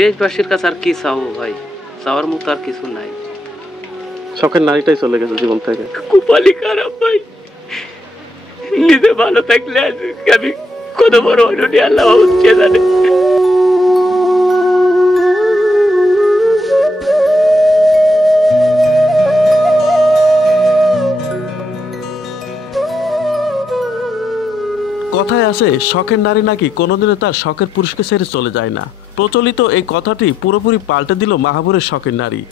দেশবাসীর কাছে আর কি চাও ভাই, চাওয়ার মতো আর কিছু নাই। শখের নারীটাই চলে গেছে জীবন থেকে। কপালি খারাপ ভাই, নিজে ভালো থাকলে আমি কত বড় অনুনি আল্লাহ হচ্ছে জানে। কথায় আছে শখের নারী নাকি কোনোদিনও তার শখের পুরুষকে ছেড়ে চলে যায় না। প্রচলিত এই কথাটি পুরোপুরি পাল্টে দিল মাহাবুরের শখের নারী।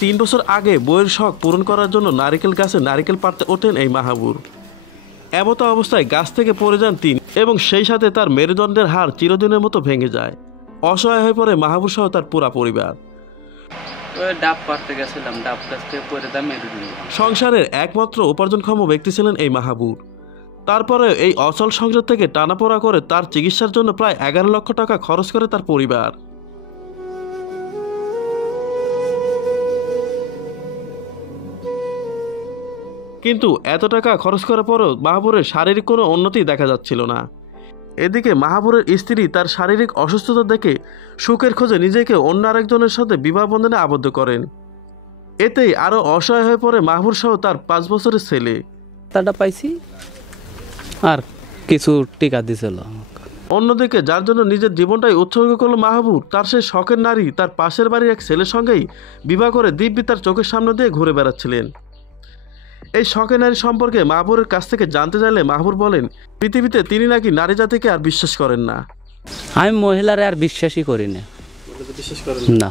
3 বছর আগে বইয়ের শখ পূরণ করার জন্য নারিকেল গাছে নারিকেল পাড়তে ওঠেন এই মাহাবুর। এমতো অবস্থায় গাছ থেকে পড়ে যান তিনি এবং সেই সাথে তার মেরুদণ্ডের হাড় চিরদিনের মতো ভেঙে যায়। অসহায় হয়ে পড়ে মাহাবুর সহ তার পুরা পরিবার। ডাব পাড়তে গেছিলাম, ডাব গাছ থেকে পড়ে দাম মেরুদণ্ড। সংসারের একমাত্র উপার্জনক্ষম ব্যক্তি ছিলেন এই মাহাবুর। তারপরে এই অচল সংসার থেকে টানাপোড়া করে তার চিকিৎসার জন্য প্রায় 11 লক্ষ টাকা খরচ করে তার পরিবার। কিন্তু এত টাকা খরচ করার পরও মাহাবুরের শারীরিক কোনো উন্নতি দেখা যাচ্ছিল না। এদিকে মাহাবুরের স্ত্রী তার শারীরিক অসুস্থতা দেখে সুখের খোঁজে নিজেকে অন্য আরেকজনের সাথে বিবাহ বন্ধনে আবদ্ধ করেন। এতেই আরও অসহায় হয়ে পড়ে মাহাবুর সহ তার 5 বছরের ছেলে। টাকা পাইছি আর কিছু টিকা দিছিল। অন্যদিকে যার জন্য নিজের জীবনটাই উৎসর্গ করলো মাহাবুর, তার সেই শখের নারী তার পাশের বাড়ির এক ছেলের সঙ্গেই বিবাহ করে দিব্যি তার চোখের সামনে দিয়ে ঘুরে বেড়াচ্ছিলেন। এই শখের নারী সম্পর্কে মাহাবুরের কাছ থেকে জানতে চাইলে মাহাবুর বলেন, পৃথিবীতে তিনি নাকি নারী জাতিকে আর বিশ্বাস করেন না। আমি মহিলারে আর বিশ্বাসই করি না। না,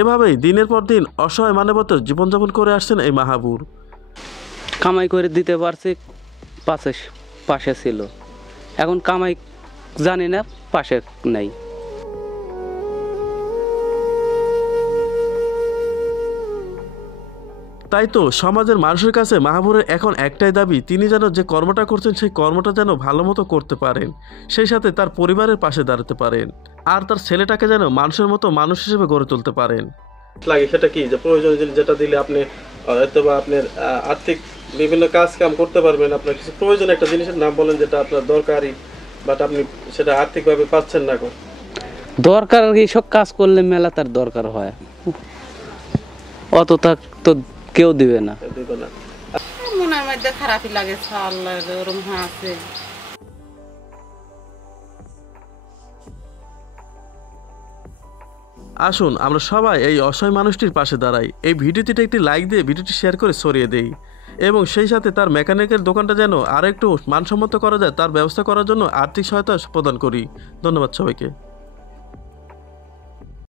এভাবেই দিনের পর দিন অসহায় মানবতার জীবনযাপন করে আসছেন এই মাহাবুর। কামাই করে দিতে পারছি, পাশে ছিল, এখন কামাই জানি না, পাশে নাই। তাই তো সমাজের মানুষের কাছে মাহাবুরের এখন একটাই দাবি, তিনি যেন যে কর্মটা করছেন সেই কর্মটা যেন ভালো মতো করতে পারেন, সেই সাথে তার পরিবারের পাশে দাঁড়াতে পারেন, আর তার ছেলেটাকে যেন মানুষের মতো মানুষ হিসেবে গড়ে তুলতে পারেন। লাগে সেটা কি, যে প্রয়োজনীয় জিনিস যেটা দিলে আপনি হয়তো বা আপনার আর্থিক বিভিন্ন কাজ কাম করতে পারবেন, আপনার কিছু প্রয়োজন একটা জিনিসের নাম বলেন যেটা আপনার দরকারি, বাট আপনি সেটা আর্থিকভাবে পাচ্ছেন না। দরকার এইসব কাজ করলে মেলা তার দরকার হয়, অত তো কেউ দিবে না। মনের মধ্যে খারাপই লাগে, ওরকম আছে। আসুন আমরা সবাই এই অসহায় মানুষটির পাশে দাঁড়াই। এই ভিডিওটিতে একটি লাইক দিয়ে ভিডিওটি শেয়ার করে ছড়িয়ে দেই এবং সেই সাথে তার মেকানিকের দোকানটা যেন আরেকটু মানসম্মত করা যায় তার ব্যবস্থা করার জন্য আর্থিক সহায়তা প্রদান করি। ধন্যবাদ সবাইকে।